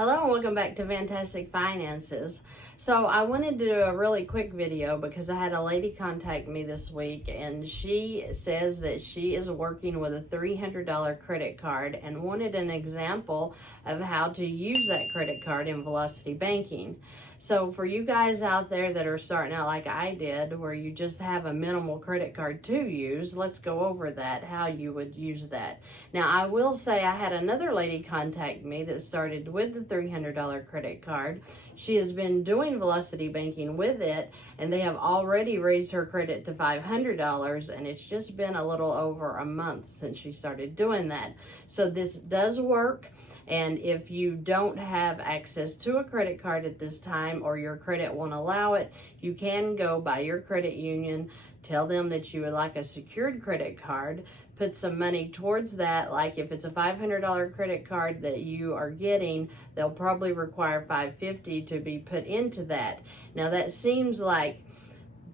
Hello and welcome back to Fantastic Finances. So I wanted to do a really quick video because I had a lady contact me this week and she says that she is working with a $300 credit card and wanted an example of how to use that credit card in Velocity Banking. So for you guys out there that are starting out like I did, where you just have a minimal credit card to use, let's go over that, how you would use that. Now I will say I had another lady contact me that started with the $300 credit card. She has been doing Velocity Banking with it and they have already raised her credit to $500, and it's just been a little over a month since she started doing that. So this does work. And if you don't have access to a credit card at this time or your credit won't allow it, you can go by your credit union, tell them that you would like a secured credit card, put some money towards that. Like if it's a $500 credit card that you are getting, they'll probably require $550 to be put into that. Now that seems like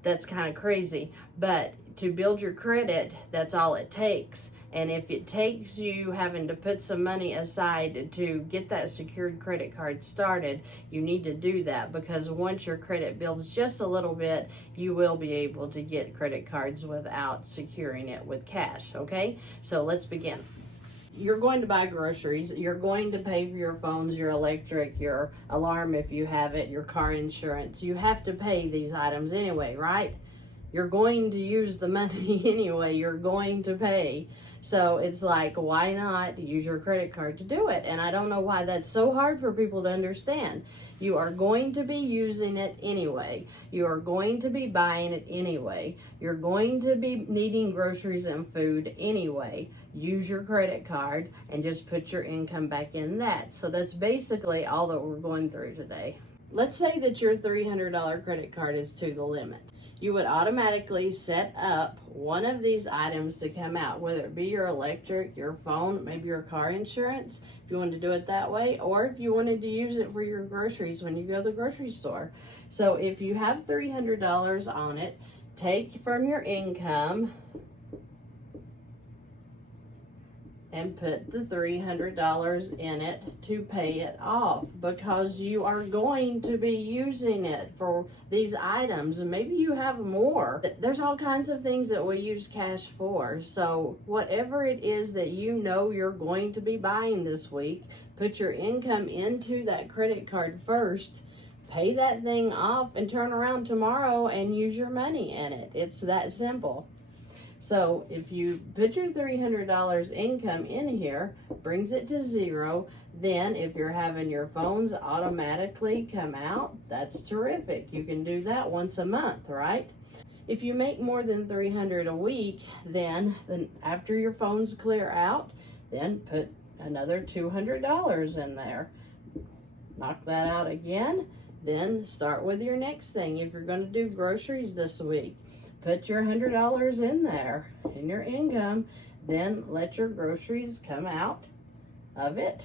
that's kind of crazy, but to build your credit, that's all it takes. And if it takes you having to put some money aside to get that secured credit card started, you need to do that, because once your credit builds just a little bit, you will be able to get credit cards without securing it with cash, okay? So let's begin. You're going to buy groceries, you're going to pay for your phones, your electric, your alarm if you have it, your car insurance. You have to pay these items anyway, right? You're going to use the money anyway, you're going to pay. So it's like, why not use your credit card to do it? And I don't know why that's so hard for people to understand. You are going to be using it anyway. You are going to be buying it anyway. You're going to be needing groceries and food anyway. Use your credit card and just put your income back in that. So that's basically all that we're going through today. Let's say that your $300 credit card is to the limit. You would automatically set up one of these items to come out, whether it be your electric, your phone, maybe your car insurance, if you wanted to do it that way, or if you wanted to use it for your groceries when you go to the grocery store. So if you have $300 on it, take from your income and put the $300 in it to pay it off, because you are going to be using it for these items, and maybe you have more. There's all kinds of things that we use cash for. So whatever it is that you know you're going to be buying this week, put your income into that credit card first, pay that thing off, and turn around tomorrow and use your money in it. It's that simple. So if you put your $300 income in here, brings it to zero, then if you're having your phones automatically come out, that's terrific. You can do that once a month, right? If you make more than $300 a week, then after your phones clear out, then put another $200 in there. Knock that out again, then start with your next thing. If you're going to do groceries this week, put your $100 in there in your income, then let your groceries come out of it.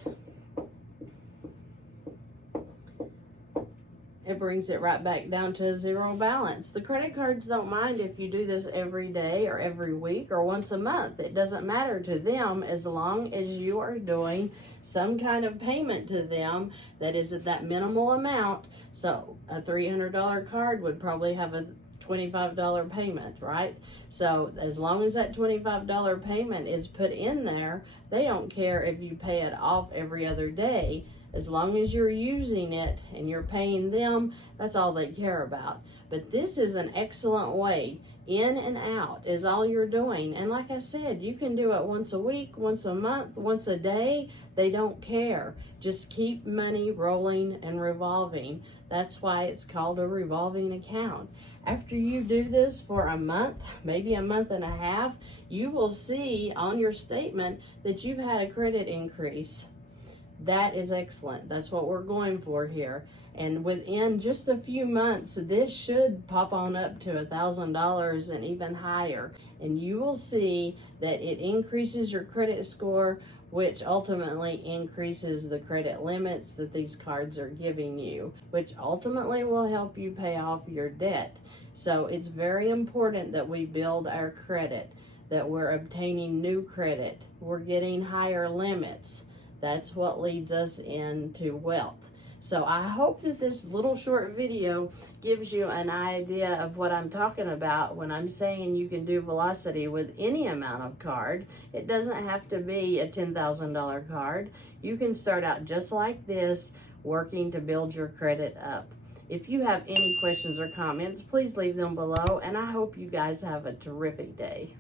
It brings it right back down to a zero balance. The credit cards don't mind if you do this every day or every week or once a month. It doesn't matter to them as long as you are doing some kind of payment to them that is at that minimal amount. So a $300 card would probably have a $25 payment, right? So as long as that $25 payment is put in there, they don't care if you pay it off every other day. As long as you're using it and you're paying them, that's all they care about. But this is an excellent way. In and out is all you're doing. And like I said, you can do it once a week, once a month, once a day. They don't care. Just keep money rolling and revolving. That's why it's called a revolving account. After you do this for a month, maybe a month and a half, you will see on your statement that you've had a credit increase. That is excellent. That's what we're going for here. And within just a few months, this should pop on up to $1,000 and even higher. And you will see that it increases your credit score, which ultimately increases the credit limits that these cards are giving you, which ultimately will help you pay off your debt. So it's very important that we build our credit, that we're obtaining new credit, we're getting higher limits. That's what leads us into wealth. So I hope that this little short video gives you an idea of what I'm talking about when I'm saying you can do velocity with any amount of card. It doesn't have to be a $10,000 card. You can start out just like this, working to build your credit up. If you have any questions or comments, please leave them below, and I hope you guys have a terrific day.